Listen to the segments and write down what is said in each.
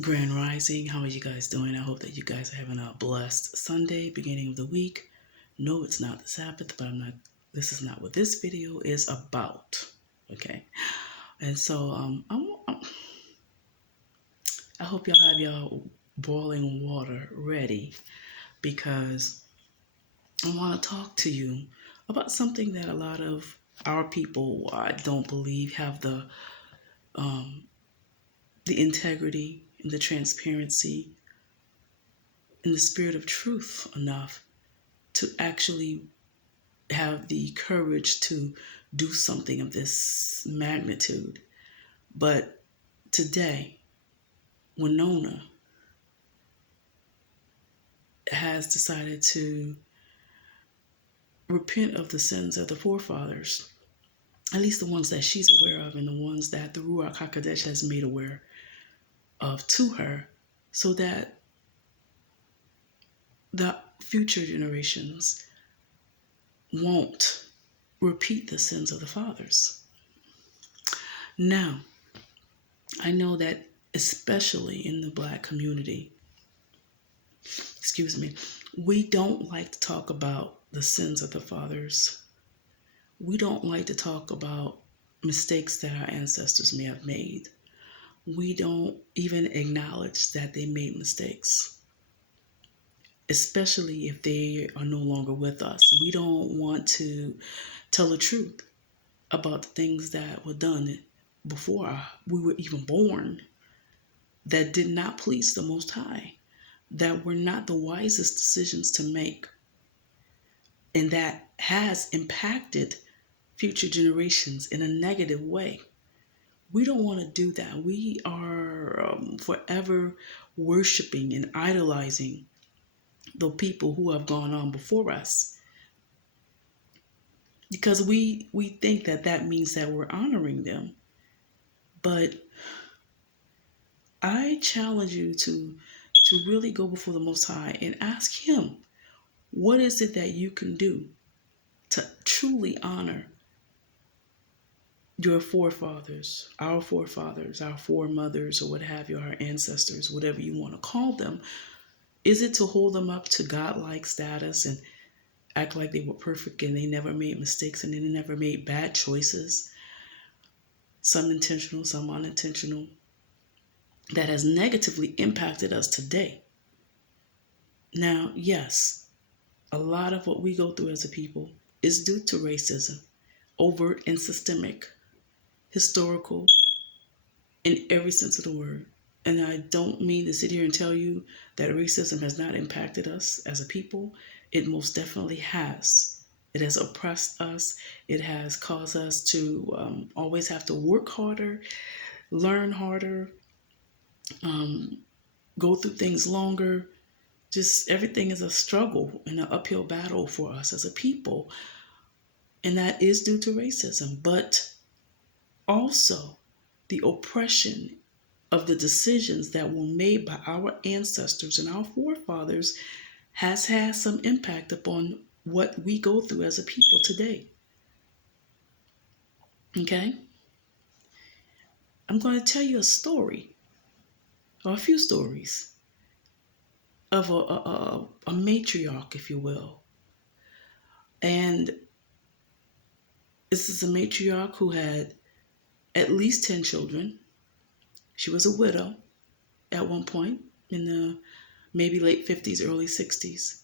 Grand Rising, how are you guys doing? I hope that you guys are having a blessed Sunday, beginning of the week. No, it's not the Sabbath, but this is not what this video is about. Okay. And so I hope y'all have y'all boiling water ready because I want to talk to you about something that a lot of our people, I don't believe, have um, the integrity and the transparency and the spirit of truth enough to actually have the courage to do something of this magnitude. But today, Winona has decided to repent of the sins of the forefathers, at least the ones that she's aware of and the ones that the Ruach HaKodesh has made aware of to her, so that the future generations won't repeat the sins of the fathers. Now, I know that especially in the Black community, we don't like to talk about the sins of the fathers. We don't like to talk about mistakes that our ancestors may have made. We don't even acknowledge that they made mistakes, especially if they are no longer with us. We don't want to tell the truth about the things that were done before we were even born that did not please the Most High, that were not the wisest decisions to make, and that has impacted future generations in a negative way. We don't want to do that. We are forever worshiping and idolizing the people who have gone on before us because we think that that means that we're honoring them. But I challenge you to really go before the Most High and ask Him, what is it that you can do to truly honor your forefathers, our foremothers, or what have you, our ancestors, whatever you want to call them? Is it to hold them up to godlike status and act like they were perfect and they never made mistakes and they never made bad choices, some intentional, some unintentional, that has negatively impacted us today? Now, yes, a lot of what we go through as a people is due to racism, overt and systemic, historical, in every sense of the word. And I don't mean to sit here and tell you that racism has not impacted us as a people. It most definitely has. It has oppressed us. It has caused us to always have to work harder, learn harder, um, go through things longer. Just everything is a struggle and an uphill battle for us as a people. And that is due to racism. But also, the oppression of the decisions that were made by our ancestors and our forefathers has had some impact upon what we go through as a people today. Okay? I'm going to tell you a story, or a few stories, of a matriarch, if you will. And this is a matriarch who had at least 10 children. She was a widow at one point in the maybe late 50s, early 60s.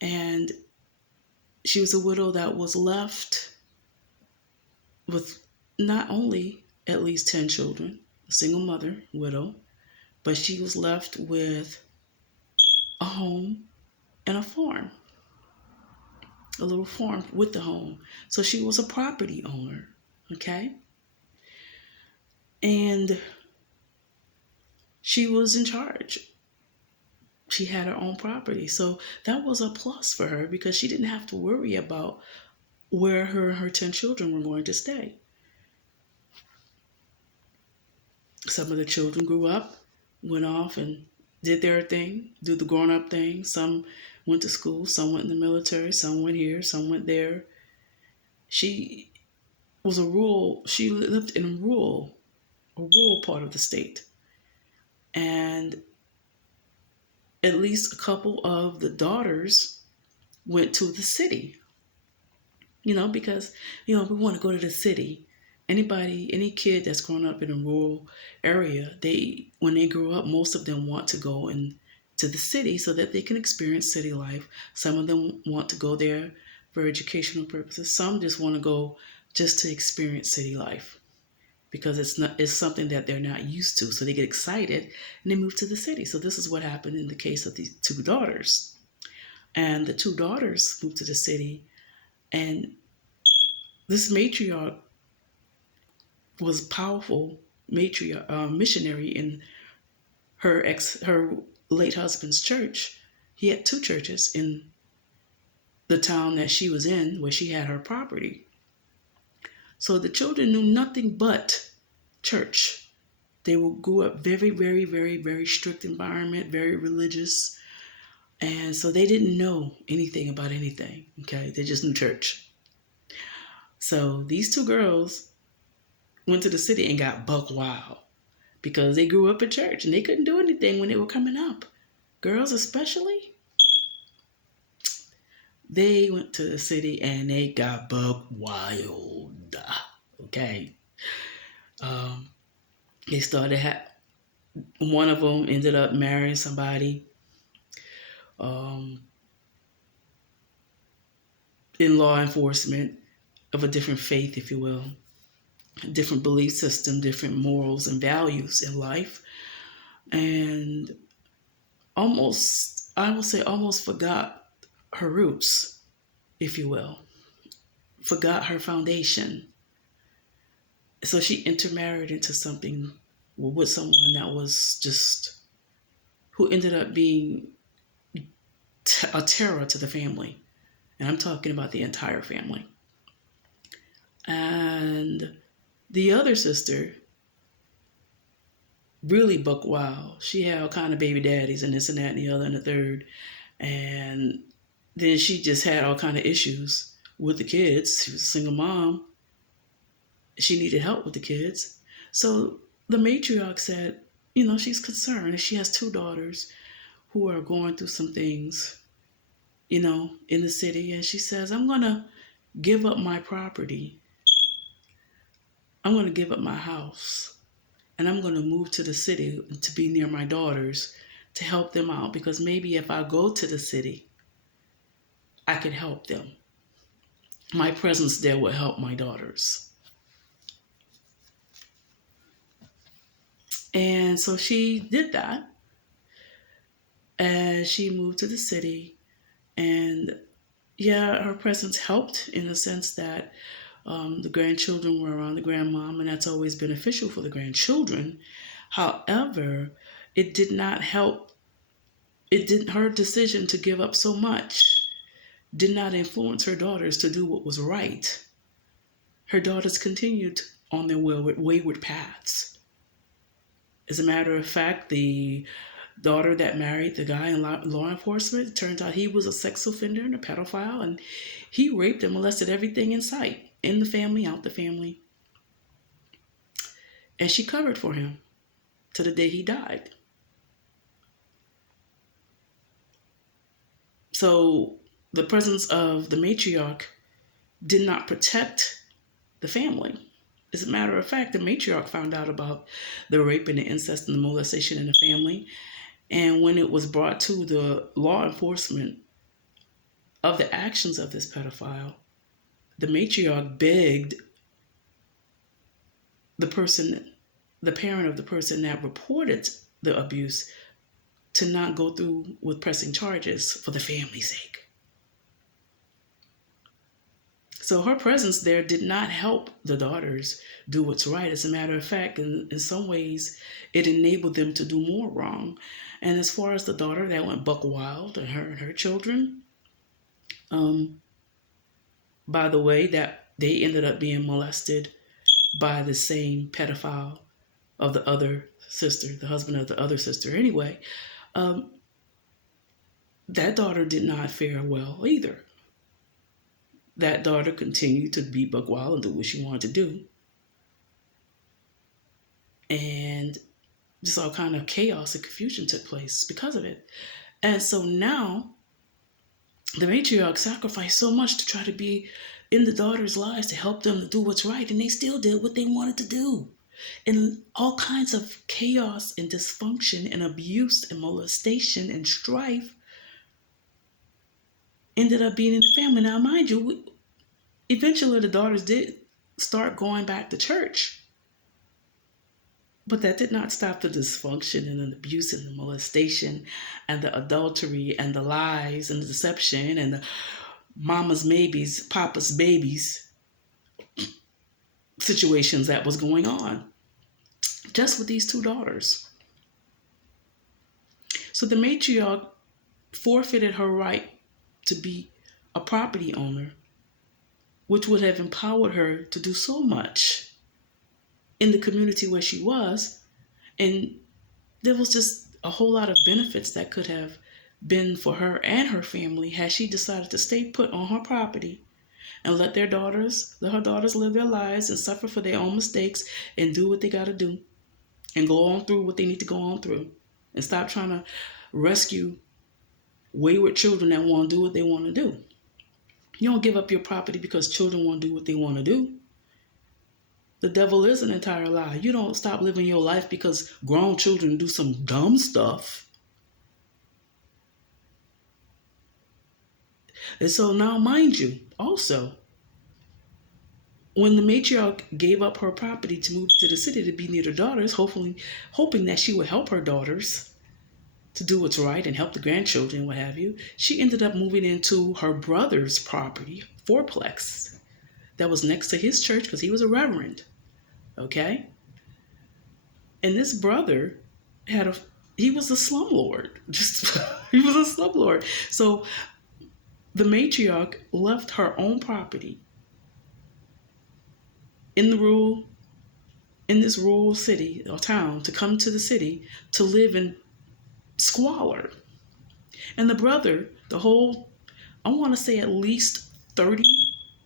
And she was a widow that was left with not only at least 10 children, a single mother, widow, but she was left with a home and a farm, a little farm with the home. So she was a property owner, okay? And she was in charge. She had her own property. So that was a plus for her because she didn't have to worry about where her 10 children were going to stay. Some of the children grew up, went off and did their thing, do the grown up thing. Some went to school, some went in the military, some went here, some went there. She she lived in a rural part of the state. And at least a couple of the daughters went to the city, because, we want to go to the city. Any kid that's grown up in a rural area, when they grow up, most of them want to go to the city so that they can experience city life. Some of them want to go there for educational purposes. Some just want to go just to experience city life because it's something that they're not used to. So they get excited and they move to the city. So this is what happened in the case of these two daughters. And the two daughters moved to the city, and this matriarch was a powerful missionary in her late husband's church. He had two churches in the town that she was in, where she had her property. So the children knew nothing but church. They grew up very, very, very, very strict environment, very religious. And so they didn't know anything about anything. Okay. They just knew church. So these two girls went to the city and got buck wild because they grew up in church and they couldn't do anything when they were coming up. Girls especially, they went to the city and they got buck wild. Okay. They started, one of them ended up marrying somebody in law enforcement of a different faith, if you will, different belief system, different morals and values in life. And I will say almost forgot her roots, if you will, forgot her foundation. So she intermarried into something with someone that was who ended up being a terror to the family. And I'm talking about the entire family. And the other sister, really buck wild. She had all kind of baby daddies and this and that and the other and the third. And then she just had all kind of issues with the kids. She was a single mom. She needed help with the kids. So the matriarch said, she's concerned. And she has two daughters who are going through some things, in the city. And she says, I'm going to give up my property. I'm going to give up my house. And I'm going to move to the city to be near my daughters to help them out. Because maybe if I go to the city, I could help them. My presence there will help my daughters. And so she did that. And she moved to the city. And yeah, her presence helped in the sense that the grandchildren were around the grandmom, and that's always beneficial for the grandchildren. However, it did not help. Her decision to give up so much did not influence her daughters to do what was right. Her daughters continued on their wayward paths. As a matter of fact, the daughter that married the guy in law enforcement, it turns out he was a sex offender and a pedophile, and he raped and molested everything in sight, in the family, out the family. And she covered for him to the day he died. So the presence of the matriarch did not protect the family. As a matter of fact, the matriarch found out about the rape and the incest and the molestation in the family. And when it was brought to the law enforcement of the actions of this pedophile, the matriarch begged the parent of the person that reported the abuse, to not go through with pressing charges for the family's sake. So her presence there did not help the daughters do what's right. As a matter of fact, in some ways, it enabled them to do more wrong. And as far as the daughter that went buck wild, and her children, by the way, that they ended up being molested by the same pedophile of the other sister, the husband of the other sister anyway. That daughter did not fare well either. That daughter continued to be buck wild and do what she wanted to do. And Just all kind of chaos and confusion took place because of it. And so now the matriarch sacrificed so much to try to be in the daughters' lives to help them to do what's right, and they still did what they wanted to do. And all kinds of chaos and dysfunction and abuse and molestation and strife ended up being in the family. Now, mind you, eventually the daughters did start going back to church. But that did not stop the dysfunction and the abuse and the molestation and the adultery and the lies and the deception and the mama's maybes, papa's babies situations that was going on just with these two daughters. So the matriarch forfeited her right to be a property owner, which would have empowered her to do so much in the community where she was. And there was just a whole lot of benefits that could have been for her and her family had she decided to stay put on her property and let her daughters live their lives and suffer for their own mistakes and do what they got to do and go on through what they need to go on through and stop trying to rescue wayward children that want to do what they want to do. You don't give up your property because children want to do what they want to do. The devil is an entire lie. You don't stop living your life because grown children do some dumb stuff. And so now, mind you, also, when the matriarch gave up her property to move to the city to be near her daughters, hoping that she would help her daughters to do what's right and help the grandchildren, what have you, she ended up moving into her brother's property, fourplex, that was next to his church because he was a reverend. Okay? And this brother he was a slumlord. He was a slumlord. So the matriarch left her own property in this rural city or town to come to the city to live in squalor. And the brother, I want to say at least 30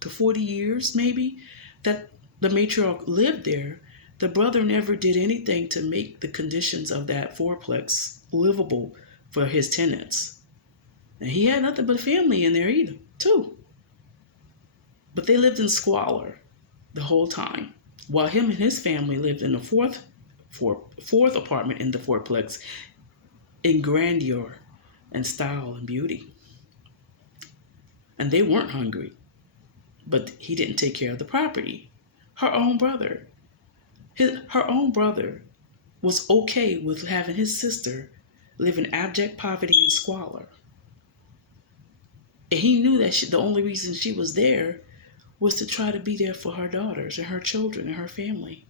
to 40 years maybe, that the matriarch lived there, the brother never did anything to make the conditions of that fourplex livable for his tenants. And he had nothing but family in there either, too. But they lived in squalor the whole time, while him and his family lived in the fourth apartment in the fourplex in grandeur and style and beauty. And they weren't hungry, but he didn't take care of the property. Her own brother was okay with having his sister live in abject poverty and squalor. And he knew that the only reason she was there was to try to be there for her daughters and her children and her family.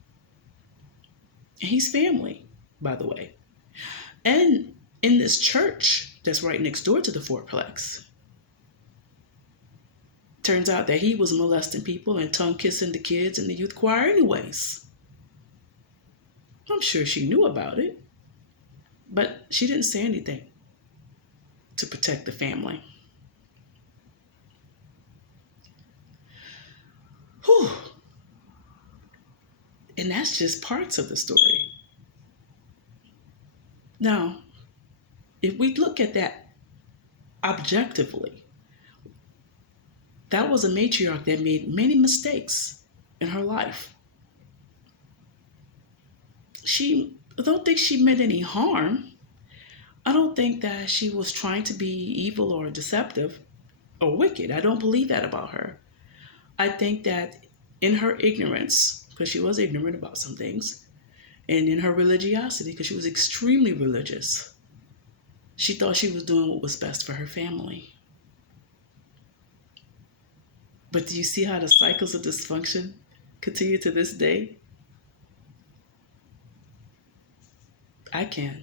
And he's family, by the way. And in this church that's right next door to the fourplex, turns out that he was molesting people and tongue-kissing the kids in the youth choir anyways. I'm sure she knew about it, but she didn't say anything to protect the family. Whew. And that's just parts of the story. Now, if we look at that objectively, that was a matriarch that made many mistakes in her life. I don't think she meant any harm. I don't think that she was trying to be evil or deceptive or wicked. I don't believe that about her. I think that in her ignorance, because she was ignorant about some things, and in her religiosity, because she was extremely religious, she thought she was doing what was best for her family. But do you see how the cycles of dysfunction continue to this day? I can.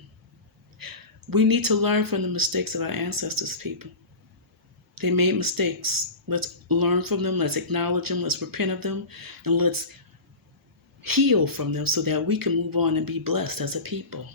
We need to learn from the mistakes of our ancestors, people. They made mistakes. Let's learn from them. Let's acknowledge them. Let's repent of them. And let's heal from them so that we can move on and be blessed as a people.